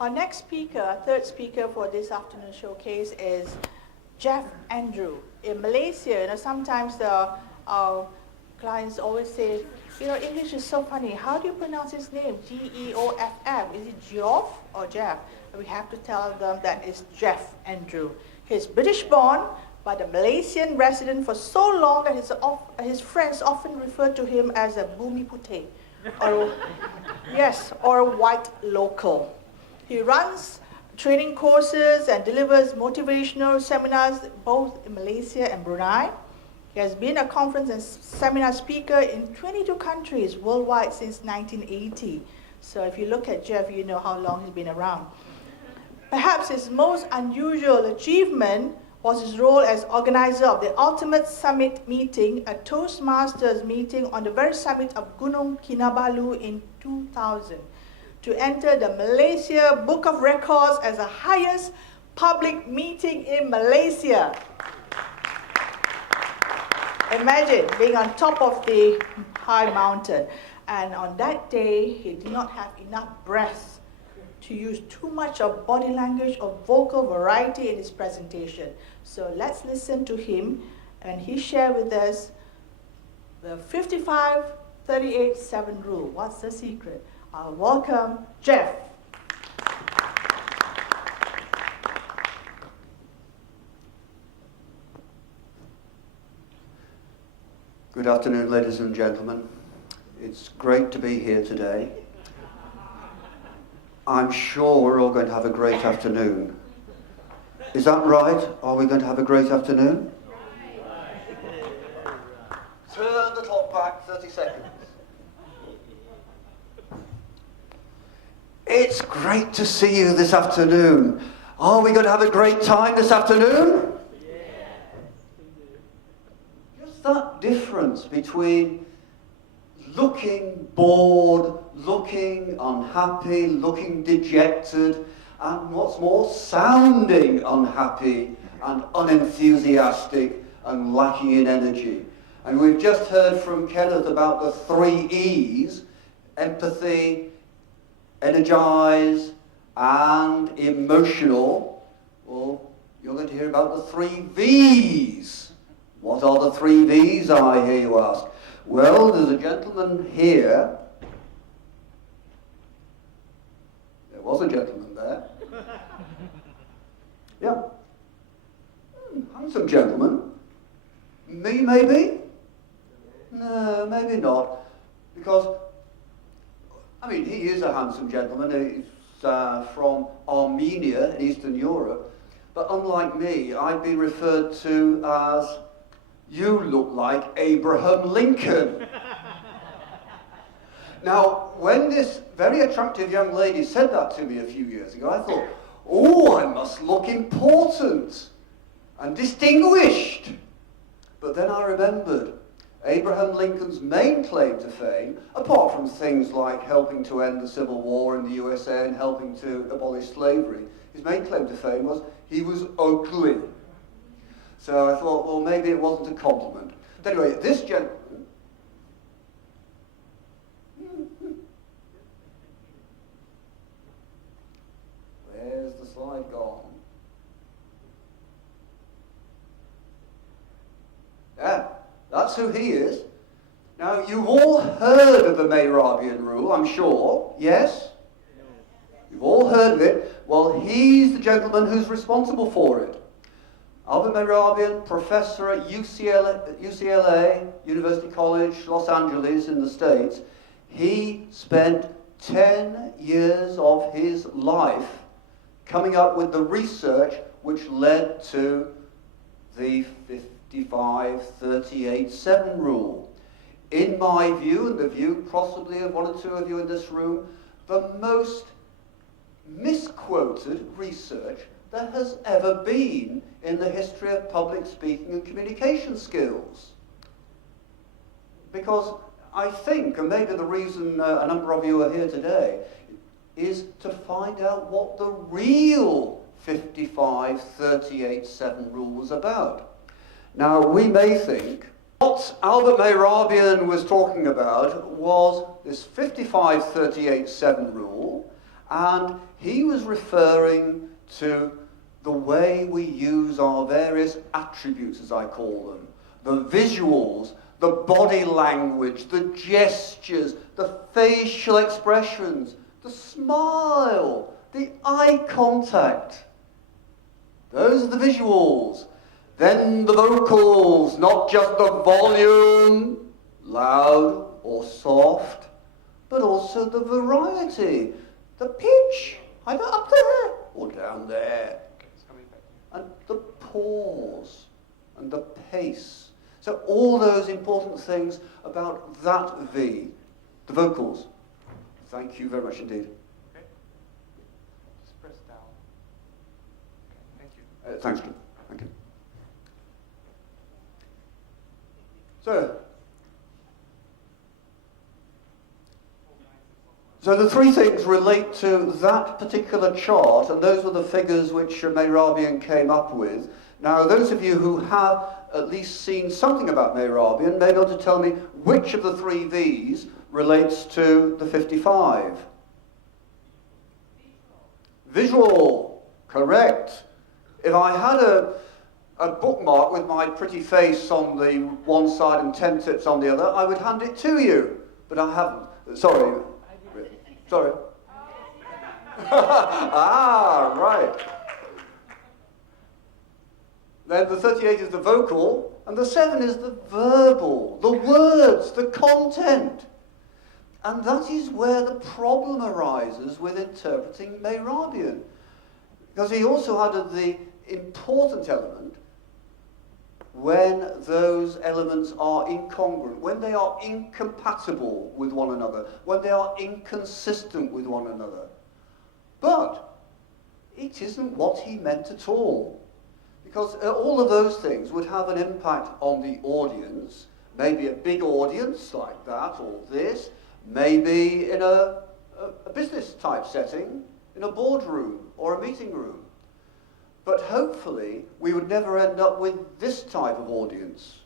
Our next speaker, third speaker for this afternoon showcase is Geoff Andrew. In Malaysia, sometimes our clients always say, English is so funny. How do you pronounce his name? Geoff. Is it Geoff or Geoff? We have to tell them that it's Geoff Andrew. He's British born, but a Malaysian resident for so long that his friends often refer to him as a bumi putih, or a white local. He runs training courses and delivers motivational seminars both in Malaysia and Brunei. He has been a conference and seminar speaker in 22 countries worldwide since 1980. So if you look at Geoff, you know how long he's been around. Perhaps his most unusual achievement was his role as organizer of the Ultimate Summit meeting, a Toastmasters meeting on the very summit of Gunung Kinabalu in 2000, to enter the Malaysia Book of Records as the highest public meeting in Malaysia. Imagine being on top of the high mountain, and on that day he did not have enough breath to use too much of body language or vocal variety in his presentation. So let's listen to him, and he shared with us the 55-38-7 rule. What's the secret? I'll welcome Geoff. Good afternoon, ladies and gentlemen. It's great to be here today. I'm sure we're all going to have a great afternoon. Is that right? Are we going to have a great afternoon? Turn the clock back 30 seconds. It's great to see you this afternoon. Are we going to have a great time this afternoon? That difference between looking bored, looking unhappy, looking dejected, and what's more, sounding unhappy and unenthusiastic and lacking in energy. And we've just heard from Kenneth about the 3 E's: empathy, energize, and emotional. Well, you're going to hear about the 3 V's. What are the 3 V's, I hear you ask? Well, there's a gentleman here. There was a gentleman there. Yeah. Handsome gentleman. Me, maybe? No, maybe not. Because, he is a handsome gentleman. He's from Armenia in Eastern Europe. But unlike me, I'd be referred to as, "You look like Abraham Lincoln." Now, when this very attractive young lady said that to me a few years ago, I thought, oh, I must look important and distinguished. But then I remembered Abraham Lincoln's main claim to fame, apart from things like helping to end the Civil War in the USA and helping to abolish slavery, his main claim to fame was he was ugly. So I thought, well, maybe it wasn't a compliment. But anyway, this gentleman... Where's the slide gone? Yeah, that's who he is. Now, you've all heard of the Mehrabian rule, I'm sure. Yes? You've all heard of it. Well, he's the gentleman who's responsible for it. Albert Mehrabian, professor at UCLA, University College, Los Angeles in the States. He spent 10 years of his life coming up with the research which led to the 55-38-7 rule. In my view, and the view possibly of 1 or 2 of you in this room, the most misquoted research there has ever been in the history of public speaking and communication skills. Because I think, and maybe the reason a number of you are here today, is to find out what the real 55-38-7 rule was about. Now, we may think what Albert Mehrabian was talking about was this 55-38-7 rule, And he was referring to the way we use our various attributes, as I call them, the visuals, the body language, the gestures, the facial expressions, the smile, the eye contact. Those are the visuals. Then the vocals, not just the volume, loud or soft, but also the variety, the pitch, either up there or down there. And the pause and the pace. So all those important things about that V, the vocals. Thank you very much indeed. Okay. Just press down. Okay, thank you. Thanks, Jim. Thank you. So the three things relate to that particular chart, and those were the figures which Mehrabian came up with. Now, those of you who have at least seen something about Mehrabian may be able to tell me which of the three V's relates to the 55. Visual, correct. If I had a bookmark with my pretty face on the one side and 10 tips on the other, I would hand it to you, but I haven't. Sorry. Sorry. Ah, right. Then the 38 is the vocal, and the 7 is the verbal, the words, the content. And that is where the problem arises with interpreting Mehrabian. Because he also added the important element when those elements are incongruent, when they are incompatible with one another, when they are inconsistent with one another. But it isn't what he meant at all. Because all of those things would have an impact on the audience, maybe a big audience like that or this, maybe in a business type setting, in a boardroom or a meeting room. But hopefully, we would never end up with this type of audience.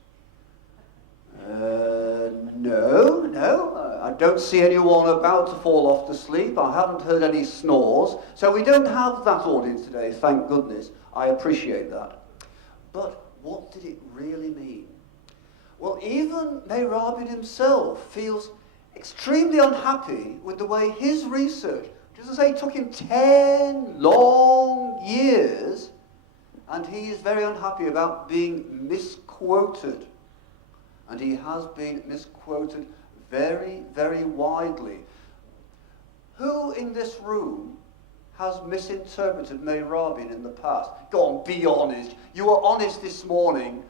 No, I don't see anyone about to fall off to sleep. I haven't heard any snores. So we don't have that audience today, thank goodness. I appreciate that. But what did it really mean? Well, even Mehrabian himself feels extremely unhappy with the way his research, just to say, it took him 10 long years, and he is very unhappy about being misquoted. And he has been misquoted very, very widely. Who in this room has misinterpreted Mehrabian in the past? Go on, be honest. You were honest this morning.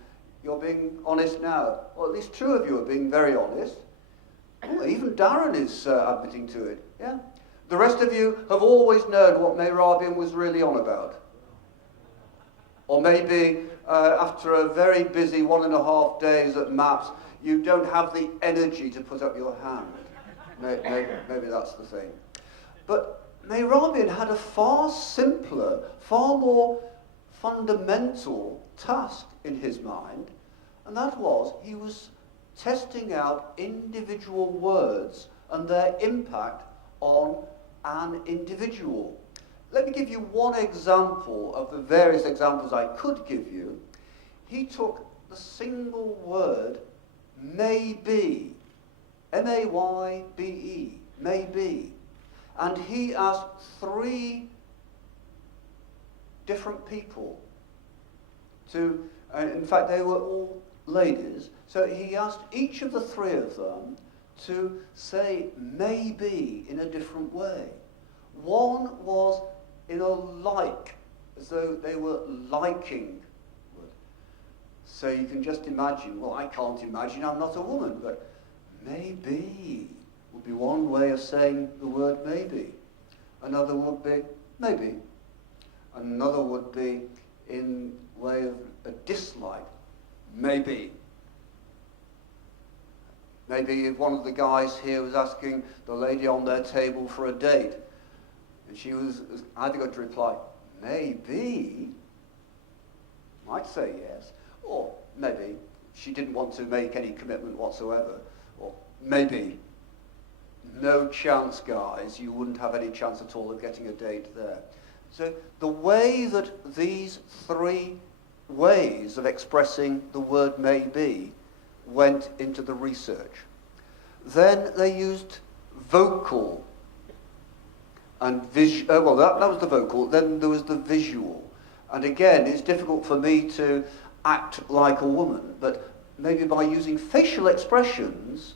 You're being honest now. Well, at least two of you are being very honest. Oh, even Darren is admitting to it. Yeah. The rest of you have always known what Mehrabian was really on about. Or maybe after a very busy 1.5 days at MAPS, you don't have the energy to put up your hand. Maybe that's the thing. But Mehrabian had a far simpler, far more fundamental task in his mind, and that was he was testing out individual words and their impact on an individual. Let me give you one example of the various examples I could give you. He took the single word maybe, M-A-Y-B-E, maybe, and he asked 3 different people to, in fact they were all ladies, so he asked each of the 3 of them to say maybe in a different way. One was in a like, as though they were liking. So you can just imagine, well, I can't imagine, I'm not a woman, but maybe would be one way of saying the word maybe. Another would be maybe. Another would be in way of a dislike, maybe. Maybe if one of the guys here was asking the lady on their table for a date, and she was either going to reply, maybe, might say yes, or maybe she didn't want to make any commitment whatsoever, or maybe. no chance, guys. You wouldn't have any chance at all of getting a date there. So the way that these three ways of expressing the word maybe went into the research. Then they used vocal and visual. Well, that was the vocal. Then there was the visual. And again, it's difficult for me to act like a woman, but maybe by using facial expressions,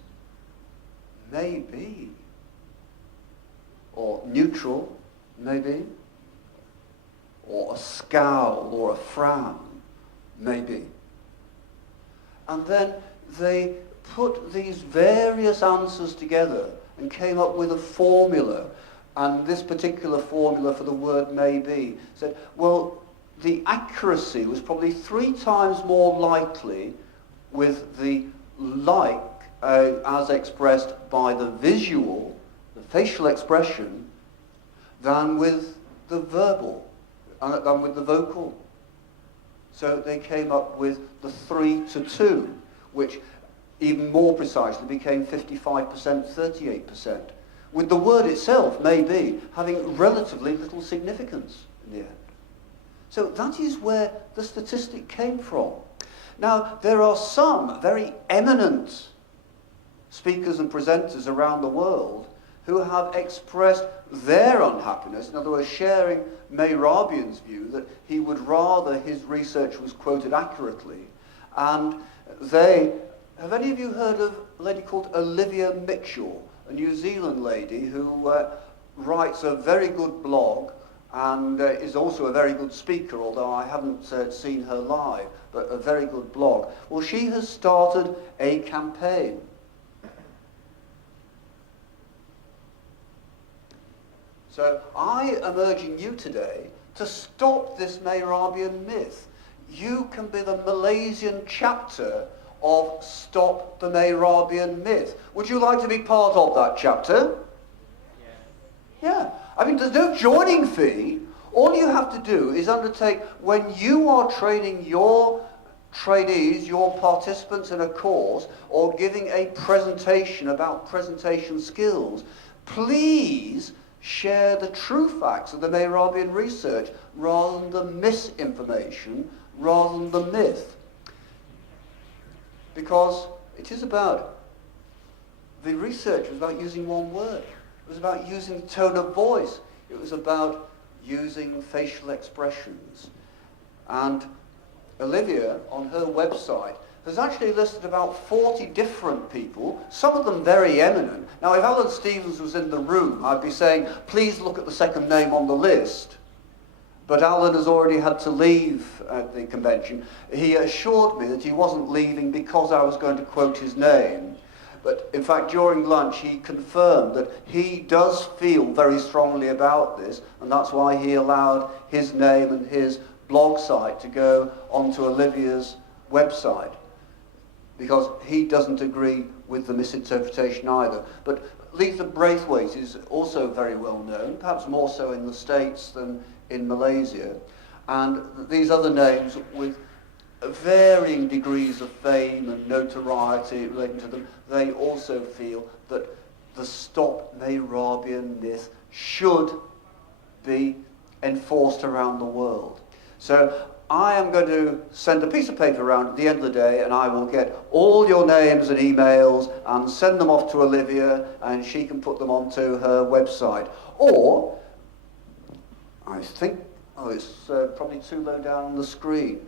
maybe. Or neutral, maybe. Or a scowl or a frown, maybe. And then they put these various answers together and came up with a formula. And this particular formula for the word maybe said, well, the accuracy was probably 3 times more likely with the like as expressed by the visual, the facial expression, than with the verbal, than with the vocal. So they came up with the 3-2, which even more precisely became 55%, 38%, with the word itself, maybe, having relatively little significance in the end. So that is where the statistic came from. Now, there are some very eminent speakers and presenters around the world who have expressed their unhappiness, in other words, sharing Mehrabian's view that he would rather his research was quoted accurately. And have any of you heard of a lady called Olivia Mitchell, a New Zealand lady who writes a very good blog and is also a very good speaker, although I haven't seen her live, but a very good blog. Well, she has started a campaign. So I am urging you today to stop this Mehrabian myth. You can be the Malaysian chapter of Stop the Mehrabian Myth. Would you like to be part of that chapter? Yeah. I mean, there's no joining fee. All you have to do is undertake, when you are training your trainees, your participants in a course, or giving a presentation about presentation skills, please share the true facts of the Mehrabian research rather than the misinformation, rather than the myth. Because it is about, the research was about using one word. It was about using tone of voice. It was about using facial expressions. And Olivia, on her website, has actually listed about 40 different people, some of them very eminent. Now, if Alan Stevens was in the room, I'd be saying, please look at the second name on the list. But Alan has already had to leave at the convention. He assured me that he wasn't leaving because I was going to quote his name. But in fact, during lunch, he confirmed that he does feel very strongly about this, and that's why he allowed his name and his blog site to go onto Olivia's website, because he doesn't agree with the misinterpretation either. But Letha Braithwaite is also very well known, perhaps more so in the States than in Malaysia, and these other names with varying degrees of fame and notoriety relating to them, they also feel that the Stop Mehrabian myth should be enforced around the world. So I am going to send a piece of paper around at the end of the day, and I will get all your names and emails and send them off to Olivia, and she can put them onto her website. Or, I think, it's probably too low down on the screen.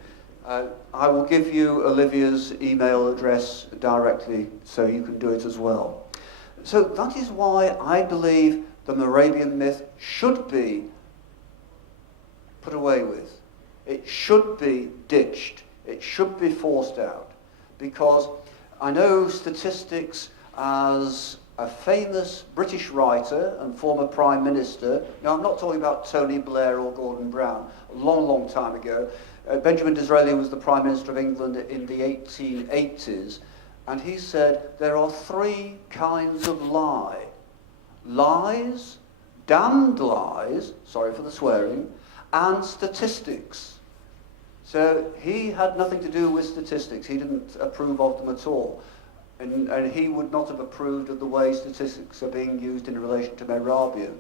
I will give you Olivia's email address directly so you can do it as well. So that is why I believe the Mehrabian myth should be put away with. It should be ditched. It should be forced out. Because I know statistics as a famous British writer and former Prime Minister. Now, I'm not talking about Tony Blair or Gordon Brown. A long, long time ago. Benjamin Disraeli was the Prime Minister of England in the 1880s. And he said, there are 3 kinds of lie. Lies, damned lies, sorry for the swearing, and statistics. So he had nothing to do with statistics. He didn't approve of them at all. And he would not have approved of the way statistics are being used in relation to Mehrabian.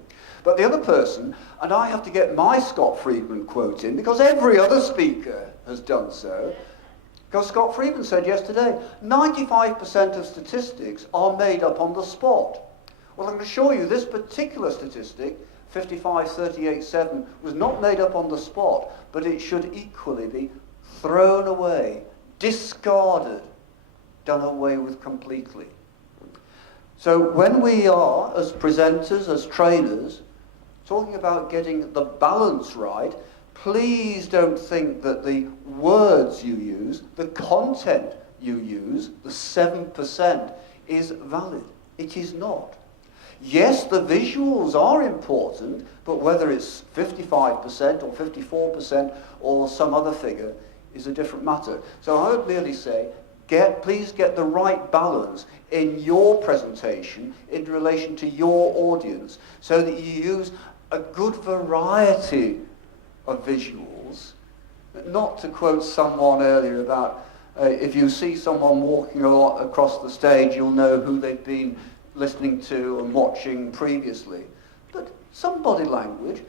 But the other person, and I have to get my Scott Friedman quote in, because every other speaker has done so, because Scott Friedman said yesterday, 95% of statistics are made up on the spot. Well, I'm going to show you this particular statistic, 55-38-7, was not made up on the spot, but it should equally be thrown away, discarded, done away with completely. So when we are, as presenters, as trainers, talking about getting the balance right, please don't think that the words you use, the content you use, the 7%, is valid. It is not. Yes, the visuals are important, but whether it's 55% or 54% or some other figure is a different matter. So I would merely say, please get the right balance in your presentation in relation to your audience, so that you use a good variety of visuals. Not to quote someone earlier about if you see someone walking across the stage, you'll know who they've been listening to and watching previously. But some body language,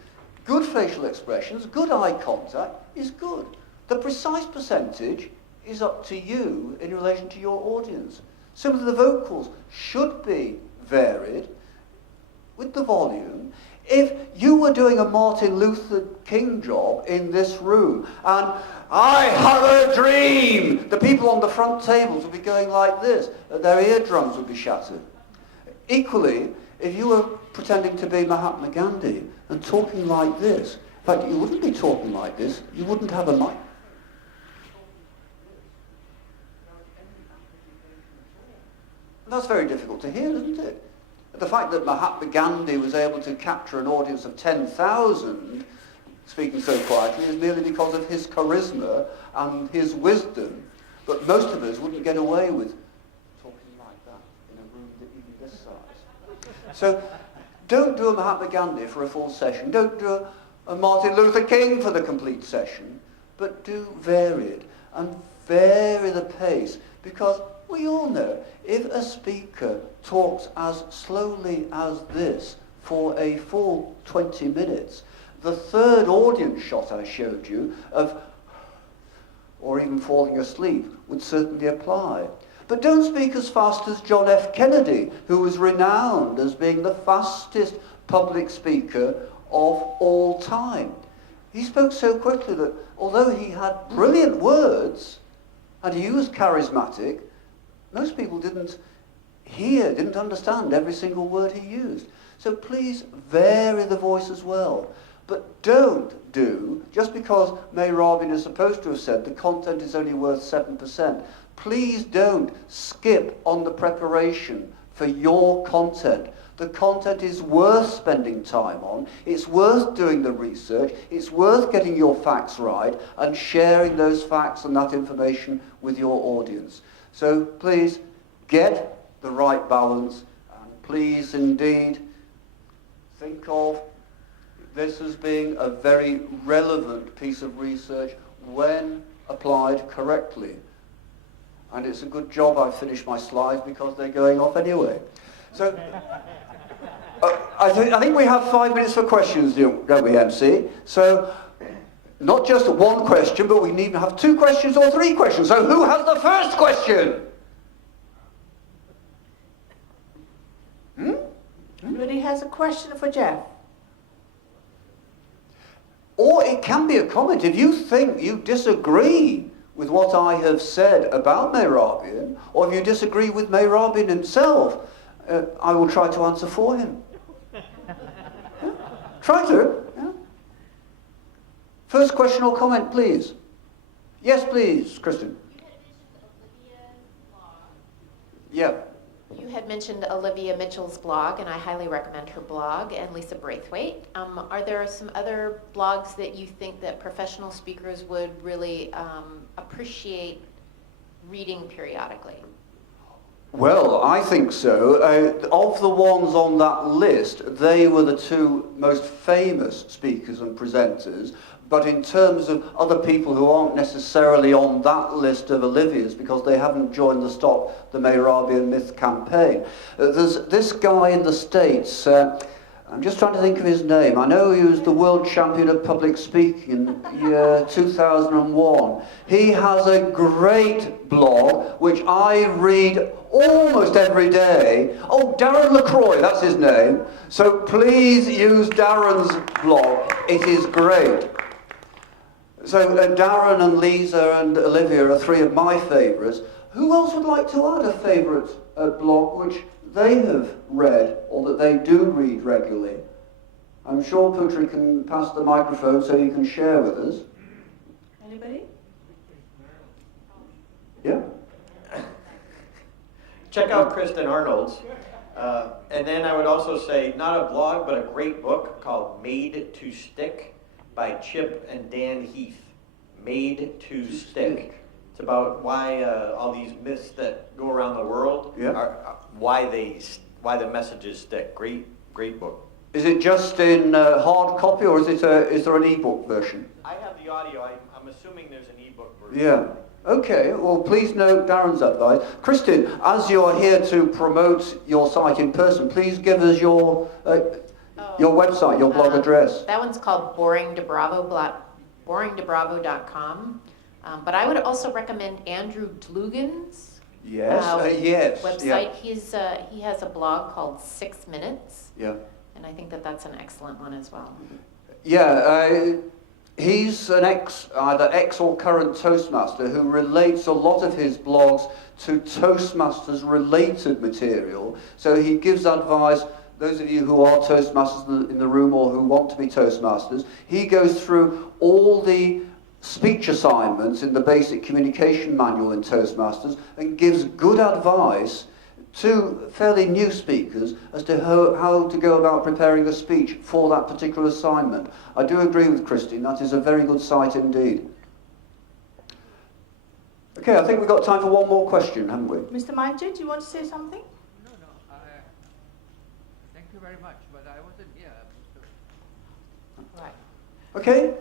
good facial expressions, good eye contact is good. The precise percentage is up to you in relation to your audience. Similarly, the vocals should be varied with the volume. If you were doing a Martin Luther King job in this room, and I have a dream, the people on the front tables would be going like this, their eardrums would be shattered. Equally, if you were pretending to be Mahatma Gandhi and talking like this, in fact, you wouldn't be talking like this, you wouldn't have a mic. That's very difficult to hear, isn't it? The fact that Mahatma Gandhi was able to capture an audience of 10,000 speaking so quietly is merely because of his charisma and his wisdom. But most of us wouldn't get away with talking like that in a room that even this size. So don't do a Mahatma Gandhi for a full session. Don't do a Martin Luther King for the complete session. But do varied and vary the pace, because we all know if a speaker talks as slowly as this for a full 20 minutes, the third audience shot I showed you of, or even falling asleep, would certainly apply. But don't speak as fast as John F. Kennedy, who was renowned as being the fastest public speaker of all time. He spoke so quickly that although he had brilliant words and he was charismatic, most people didn't understand every single word he used. So please vary the voice as well. But don't do, just because Mehrabian is supposed to have said the content is only worth 7%, please don't skip on the preparation for your content. The content is worth spending time on, it's worth doing the research, it's worth getting your facts right and sharing those facts and that information with your audience. So please get the right balance, and please indeed think of this as being a very relevant piece of research when applied correctly. And it's a good job I finished my slides because they're going off anyway. So I think we have 5 minutes for questions, don't we, MC? So not just one question, but we need to have 2 questions or 3 questions. So who has the first question? Anybody has a question for Geoff? Or it can be a comment. If you think you disagree with what I have said about Mehrabian, or if you disagree with Mehrabian himself, I will try to answer for him. Yeah? Try to. Yeah? First question or comment, please. Yes, please, Kristen. Yeah. You had mentioned Olivia Mitchell's blog, and I highly recommend her blog, and Lisa Braithwaite. Are there some other blogs that you think that professional speakers would really appreciate reading periodically? Well, I think so. Of the ones on that list, they were the 2 most famous speakers and presenters. But in terms of other people who aren't necessarily on that list of Olivia's because they haven't joined the Stop the Mehrabian Myth campaign, there's this guy in the States, I'm just trying to think of his name. I know he was the world champion of public speaking in year 2001. He has a great blog, which I read almost every day. Oh, Darren LaCroix, that's his name. So please use Darren's blog. It is great. So Darren and Lisa and Olivia are three of my favourites. Who else would like to add a favourite blog which they have read or that they do read regularly? I'm sure Putri can pass the microphone so you can share with us. Anybody? Yeah? Check out Kristen Arnold's. And then I would also say, not a blog, but a great book called Made to Stick by Chip and Dan Heath. Made to Stick. It's about why all these myths that go around the world are why the messages stick. Great book. Is it just in hard copy or is there an e-book version? I have the audio. I'm assuming there's an e-book version. Yeah. Okay, well please note Darren's advice. Kristin, as you're here to promote your site in person, please give us your website, your blog address. That one's called boringtobravo.com. But I would also recommend Andrew Dlugan's Yes. website. Yeah. He has a blog called 6 Minutes. Yeah. And I think that's an excellent one as well. Yeah, he's an either ex or current Toastmaster who relates a lot of his blogs to Toastmasters related material. So he gives advice, those of you who are Toastmasters in the room or who want to be Toastmasters, he goes through all the speech assignments in the basic communication manual in Toastmasters and gives good advice to fairly new speakers as to how to go about preparing a speech for that particular assignment. I do agree with Kristin, that is a very good site indeed. Okay, I think we've got time for one more question, haven't we? Mr. Manjit, do you want to say something? No. Thank you very much, but I wasn't here. Right. Okay.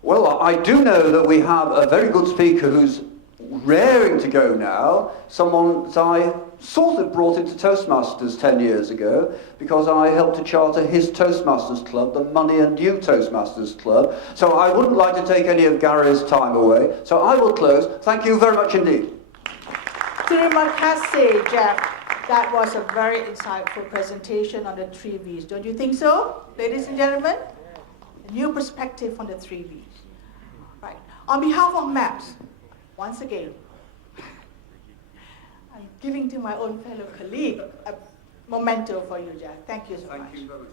Well, I do know that we have a very good speaker who's raring to go now, someone that I sort of brought into Toastmasters 10 years ago because I helped to charter his Toastmasters Club, the Money and You Toastmasters Club. So I wouldn't like to take any of Gary's time away. So I will close. Thank you very much indeed. Terima kasih, Geoff. That was a very insightful presentation on the 3 V's. Don't you think so, ladies and gentlemen? A new perspective on the 3 V's. Right. On behalf of MAPS, once again, I'm giving to my own fellow colleague a memento for you, Geoff. Thank you so much. Thank you very much.